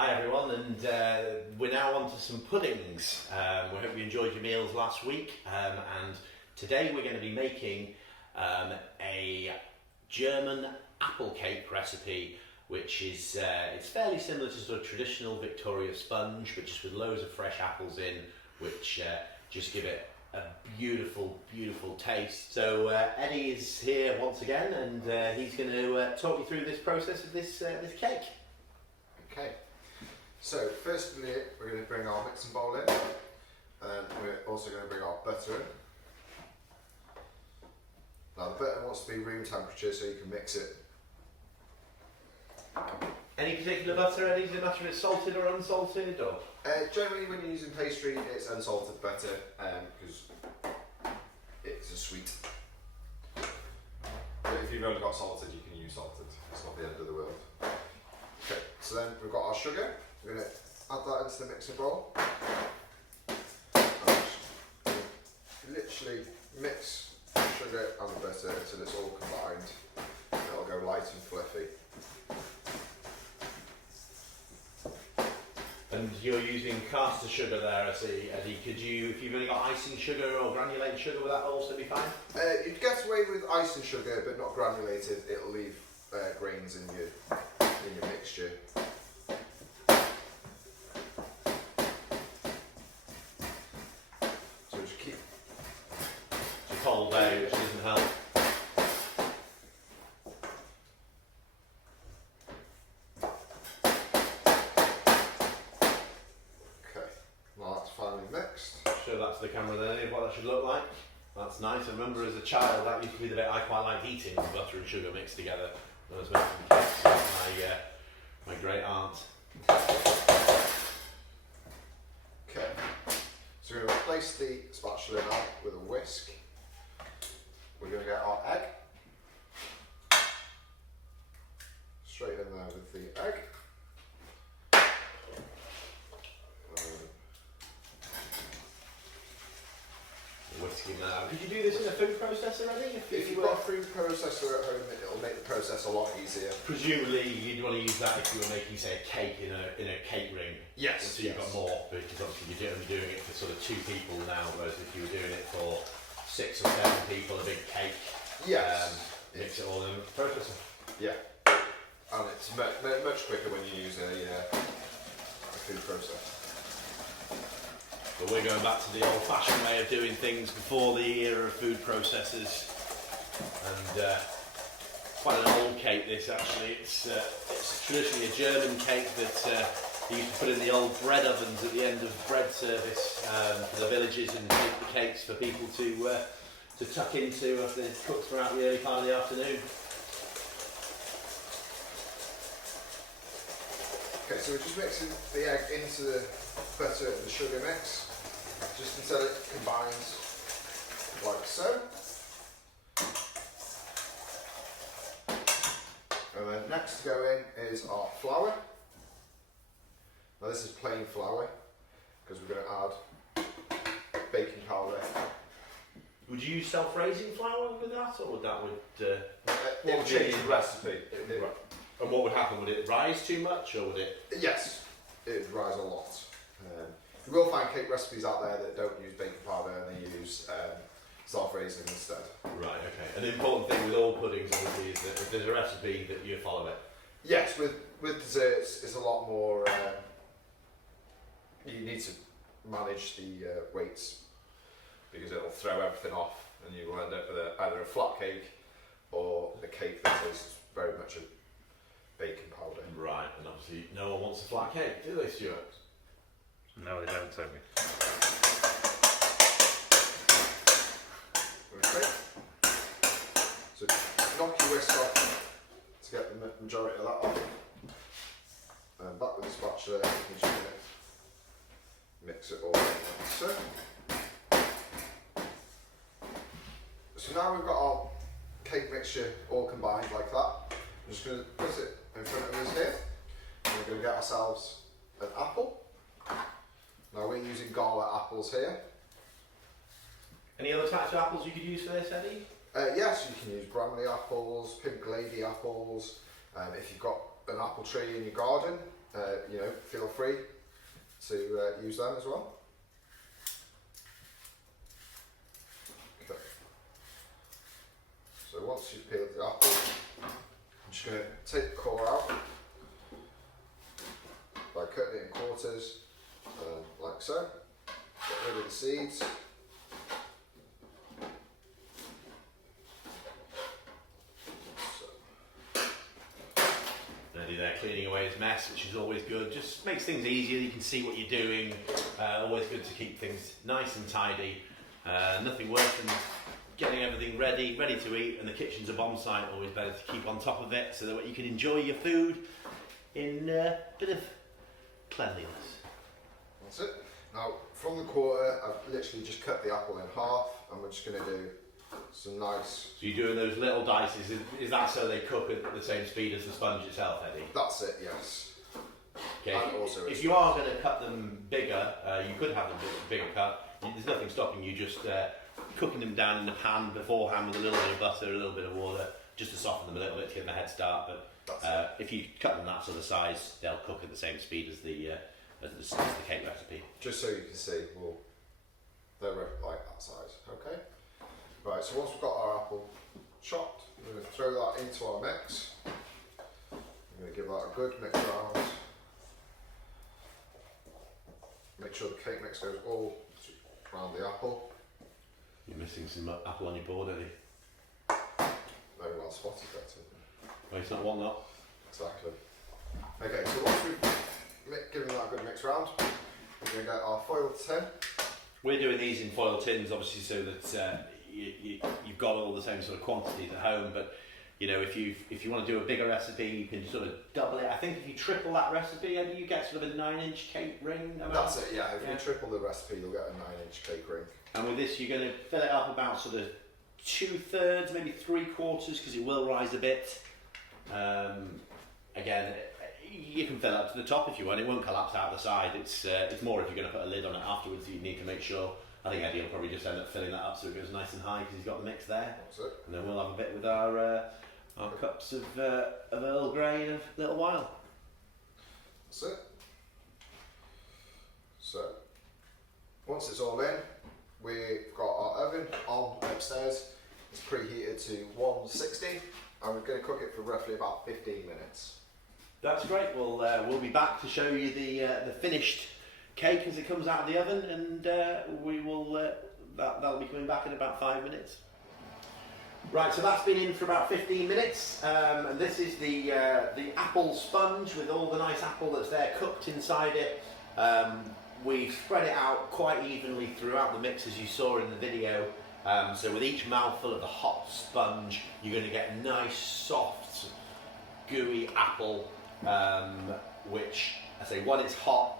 Hi everyone, and we're now on to some puddings. We hope you enjoyed your meals last week, and today we're going to be making a German apple cake recipe, which is it's fairly similar to sort of traditional Victoria sponge, but just with loads of fresh apples in, which just give it a beautiful, beautiful taste. So Eddie is here once again, and he's going to talk you through this process of this cake. Okay. So firstly, we're going to bring our mixing bowl in, and we're also going to bring our butter in. Now the butter wants to be room temperature so you can mix it. Any particular butter, Eddie? Does it matter if it's salted or unsalted? Or? Generally when you're using pastry, it's unsalted butter because it's a sweet. But if you've only got salted, you can use salted. It's not the end of the world. Okay, so then we've got our sugar. We're going to add that into the mixing bowl. Literally mix the sugar and the butter until it's all combined. And it'll go light and fluffy. And you're using caster sugar there, I see, Eddie. Could you, if you've only got icing sugar or granulated sugar, would that also be fine? You'd get away with icing sugar, but not granulated. It'll leave grains in your mixture. So just keep. It's cold out, which doesn't help. Show that to the camera there, what that should look like. That's nice. I remember as a child that used to be the bit I quite liked eating, butter and sugar mixed together when I was making cakes with my great aunt. Okay, so we're going to replace the spatula now with a whisk. We're going to get our egg. Straight in there with the egg. Whisking that out. Could you do this in a food processor, Eddie? If you've got a food processor at home, it'll make the process a lot easier. Presumably, you'd want to use that if you were making, say, a cake in a cake ring. Yes. So you've got more, because obviously you're only doing it for sort of 2 people now, whereas if you were doing it for 6 or 7 people, a big cake. Yes. Mix it all in the processor. Yeah. And it's much quicker when you use a food processor. But we're going back to the old-fashioned way of doing things before the era of food processors, and quite an old cake. This actually, it's traditionally a German cake that they used to put in the old bread ovens at the end of bread service for the villages and make the cakes for people to tuck into after they've cooked throughout the early part of the afternoon. Okay, so we're just mixing the egg into the butter and the sugar mix, just until it combines like so. And then next to go in is our flour. Now this is plain flour, because we're going to add baking powder. Would you use self-raising flour with that, or would that It will change the recipe. And what would happen? Would it rise too much, or would it? Yes, it would rise a lot. You will find cake recipes out there that don't use baking powder and they use self-raising instead. Right, okay. And the important thing with all puddings, obviously, is that if there's a recipe, that you follow it. Yes, with desserts, it's a lot more. You need to manage the weights because it'll throw everything off, and you will end up with either a flat cake or a cake that tastes very much of baking powder. Right, and obviously no one wants a flat cake, do they, Stuart? No, they don't, Toby. Okay. So knock your whisk off to get the majority of that off. And back with the spatula, and just going to mix it all in like so. So now we've got our cake mixture all combined like that. I'm just going to put it in front of us here. And we're going to get ourselves an apple. Now we're using Gala apples here. Any other types of apples you could use for this, Eddie? Yes, you can use Bramley apples, Pink Lady apples. If you've got an apple tree in your garden, feel free to use them as well. Okay. So once you've peeled the apple, I'm just going to take the core out by cutting it in quarters, like so. Get rid of the seeds. There cleaning away his mess, which is always good. Just makes things easier. You can see what you're doing. Always good to keep things nice and tidy. Nothing worse than getting everything ready to eat, and the kitchen's a bomb site. Always better to keep on top of it so that you can enjoy your food in a bit of cleanliness. That's it. Now from the quarter, I've literally just cut the apple in half, and we're just going to do some nice. So you're doing those little dices. Is that so they cook at the same speed as the sponge itself, Eddie? That's it, yes. Okay. And also If you are going to cut them bigger, you could have them bigger cut. There's nothing stopping you just cooking them down in the pan beforehand with a little bit of butter, a little bit of water, just to soften them a little bit to give them a head start. But if you cut them that sort of size, they'll cook at the same speed as the cake recipe. Just so you can see, well, they're like that size. Okay. Right. So once we've got our apple chopped, we're going to throw that into our mix. I'm going to give that a good mix around. Make sure the cake mix goes all around the apple. You're missing some apple on your board, Eddie. Very well spotted, Beto. Well, it's not one lot. Exactly. Okay, so once we've given that a good mix round, we're going to get our foil tin. We're doing these in foil tins, obviously, so that you've got all the same sort of quantities at home. But you know, if you want to do a bigger recipe, you can sort of double it. I think if you triple that recipe, Eddie, you get sort of a 9-inch cake ring. That's it. Yeah. If you triple the recipe, you'll get a 9-inch cake ring. And with this, you're going to fill it up about sort of 2/3, maybe 3/4, because it will rise a bit. Again, you can fill it up to the top if you want. It won't collapse out the side. It's more if you're going to put a lid on it afterwards. You need to make sure. I think Eddie will probably just end up filling that up so it goes nice and high because he's got the mix there. That's it. And then we'll have a bit with our cups of Earl Grey in a little while. That's it. So once it's all in, we've got our oven on upstairs. It's preheated to 160, and we're going to cook it for roughly about 15 minutes. That's great. We'll be back to show you the finished cake as it comes out of the oven, and we will that'll be coming back in about 5 minutes. Right, so that's been in for about 15 minutes, and this is the apple sponge with all the nice apple that's there cooked inside it. We spread it out quite evenly throughout the mix, as you saw in the video. So with each mouthful of the hot sponge, you're going to get a nice, soft, gooey apple, which, I say, when it's hot,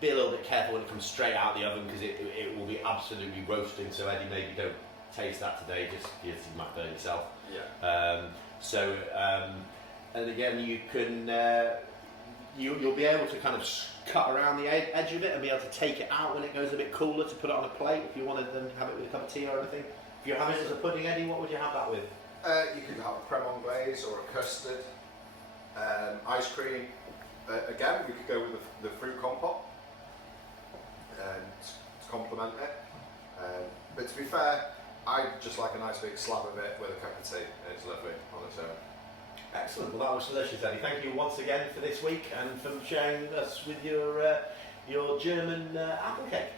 be a little bit careful when it comes straight out of the oven because it will be absolutely roasting. So Eddie, maybe don't taste that today, just because you might burn yourself. Yeah. And again, you can you'll be able to kind of cut around the edge of it and be able to take it out when it goes a bit cooler to put it on a plate if you wanted to have it with a cup of tea or anything. If you're having it as a pudding, Eddie, what would you have that with? You could have a creme anglaise or a custard, ice cream. Again, we could go with the fruit compote to complement it. But to be fair, I just like a nice big slab of it with a cup of tea. It's lovely on its own. Excellent. Well, that was delicious, Eddie. Thank you once again for this week and for sharing us with your German apple cake.